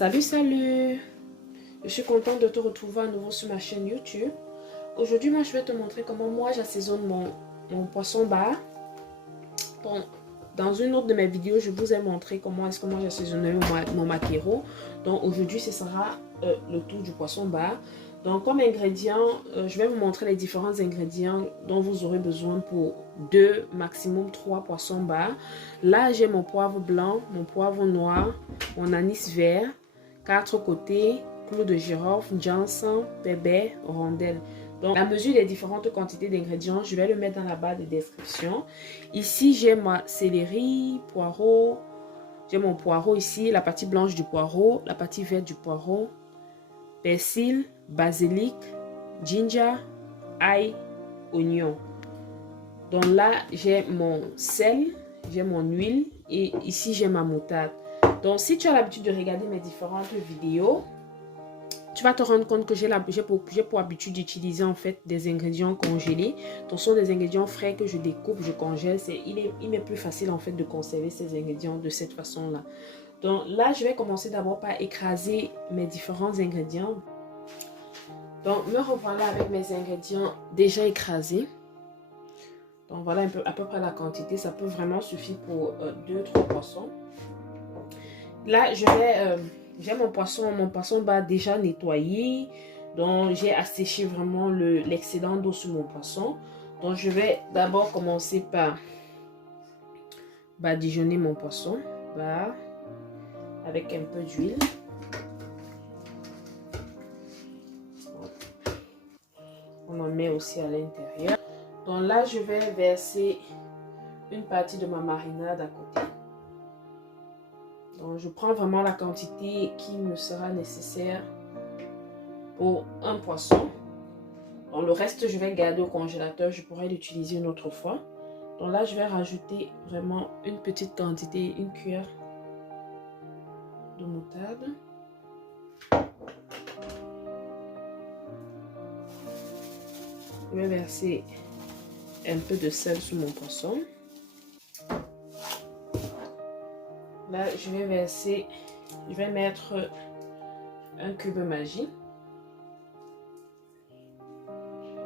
Salut, salut! Je suis contente de te retrouver à nouveau sur ma chaîne YouTube. Aujourd'hui, moi, je vais te montrer comment moi j'assaisonne mon poisson bar. Bon, dans une autre de mes vidéos, je vous ai montré comment est-ce que moi j'assaisonne mon maquereau. Donc aujourd'hui, ce sera le tour du poisson bar. Donc comme ingrédients, je vais vous montrer les différents ingrédients dont vous aurez besoin pour 2, maximum 3 poissons bar. Là, j'ai mon poivre blanc, mon poivre noir, mon anis vert, 4 côtés, clous de girofle, ginseng, pépé, rondelle. Donc, la mesure des différentes quantités d'ingrédients, je vais le mettre dans la barre de description. Ici, j'ai ma céleri, poireau. J'ai mon poireau ici, la partie blanche du poireau, la partie verte du poireau, persil, basilic, ginger, ail, oignon. Donc là, j'ai mon sel, j'ai mon huile et ici, j'ai ma moutarde. Donc, si tu as l'habitude de regarder mes différentes vidéos, tu vas te rendre compte que j'ai pour habitude d'utiliser en fait des ingrédients congelés. Donc, ce sont des ingrédients frais que je découpe, je congèle. Il m'est plus facile en fait de conserver ces ingrédients de cette façon-là. Donc là, je vais commencer d'abord par écraser mes différents ingrédients. Donc, me revoilà avec mes ingrédients déjà écrasés. Donc, voilà à peu près la quantité. Ça peut vraiment suffire pour 2-3 poissons. Là, j'ai mon poisson bar déjà nettoyé. Donc, j'ai asséché vraiment l'excédent d'eau sur mon poisson. Donc, je vais d'abord commencer par badigeonner mon poisson bar avec un peu d'huile. On en met aussi à l'intérieur. Donc là, je vais verser une partie de ma marinade à côté. Donc, je prends vraiment la quantité qui me sera nécessaire pour un poisson. Donc, le reste, je vais garder au congélateur. Je pourrai l'utiliser une autre fois. Donc là, je vais rajouter vraiment une petite quantité, une cuillère de moutarde. Je vais verser un peu de sel sur mon poisson. Là, je vais mettre un cube Maggi.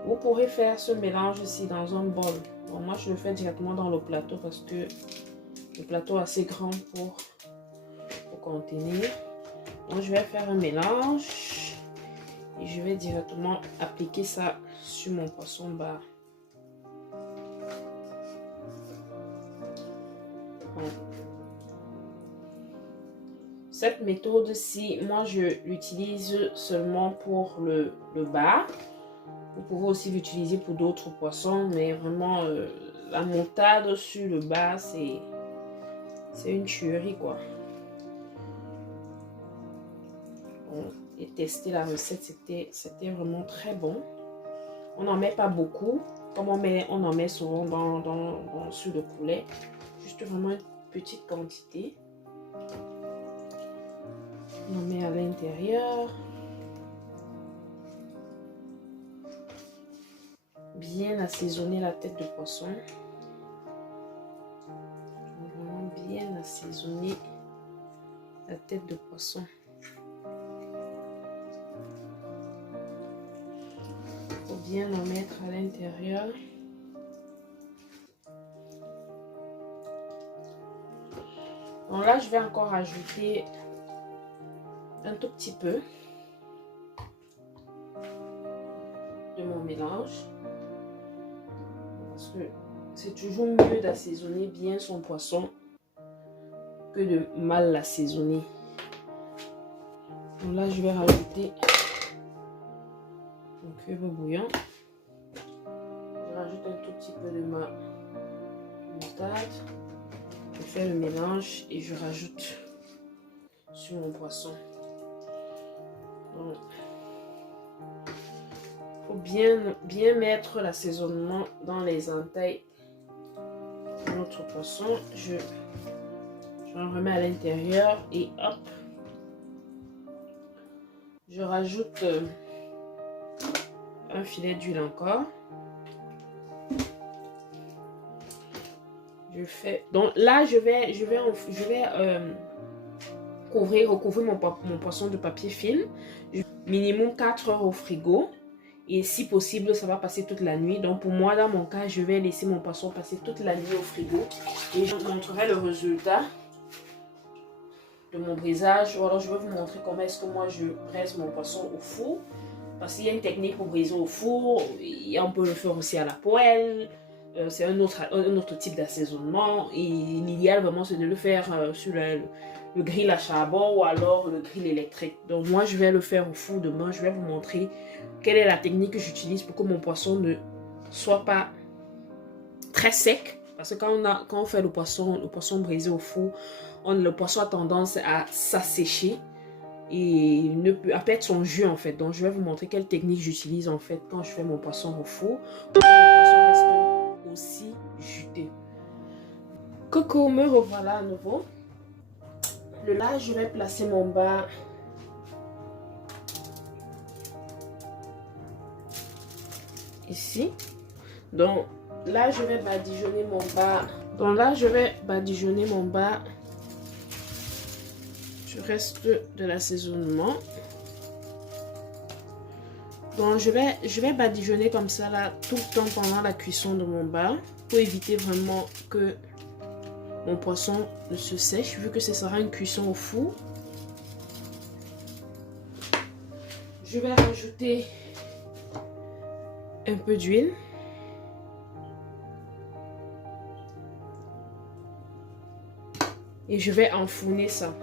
Vous pourrez faire ce mélange ici dans un bol. Bon, moi, je le fais directement dans le plateau parce que le plateau est assez grand pour contenir. Donc, je vais faire un mélange et je vais directement appliquer ça sur mon poisson bar. Bon. Cette méthode-ci, moi, je l'utilise seulement pour le bar. Vous pouvez aussi l'utiliser pour d'autres poissons, mais vraiment, la moutarde sur le bar, c'est une tuerie, quoi. Bon, et tester la recette, c'était vraiment très bon. On n'en met pas beaucoup, comme on en met souvent sur le poulet. Juste vraiment une petite quantité. On en met à l'intérieur. Bien assaisonner la tête de poisson. Vraiment bien assaisonner la tête de poisson. Il faut bien en mettre à l'intérieur. Donc là, je vais encore ajouter un tout petit peu de mon mélange. Parce que c'est toujours mieux d'assaisonner bien son poisson que de mal l'assaisonner. Donc là, je vais rajouter mon cube bouillon. Je rajoute un tout petit peu de ma moutarde. Je fais le mélange et je rajoute sur mon poisson. Donc, faut bien mettre l'assaisonnement dans les entailles de notre poisson. Je en remets à l'intérieur et hop, je rajoute un filet d'huile encore. Je fais donc là je vais recouvrir mon poisson de papier film. Minimum 4 heures au frigo. Et si possible, ça va passer toute la nuit. Donc pour moi, dans mon cas, je vais laisser mon poisson passer toute la nuit au frigo. Et je vous montrerai le résultat de mon brisage. Ou alors je vais vous montrer comment est-ce que moi je braise mon poisson au four. Parce qu'il y a une technique pour briser au four. On peut le faire aussi à la poêle. C'est un autre type d'assaisonnement. Et l'idéal vraiment c'est de le faire sur le grill à charbon ou alors le grill électrique. Donc moi je vais le faire au four demain. Je vais vous montrer quelle est la technique que j'utilise pour que mon poisson ne soit pas très sec. Parce que quand on fait le poisson brisé au four, le poisson a tendance à s'assécher et à perdre son jus en fait. Donc je vais vous montrer quelle technique j'utilise en fait quand je fais mon poisson au four pour que mon poisson reste aussi juteux. Coucou, me revoilà à nouveau. Là, je vais placer mon bas ici. Donc là, je vais badigeonner mon bas. Je reste de l'assaisonnement. Donc je vais badigeonner comme ça là tout le temps pendant la cuisson de mon bas pour éviter vraiment que mon poisson ne se sèche vu que ce sera une cuisson au four. Je vais rajouter un peu d'huile. Et je vais enfourner ça.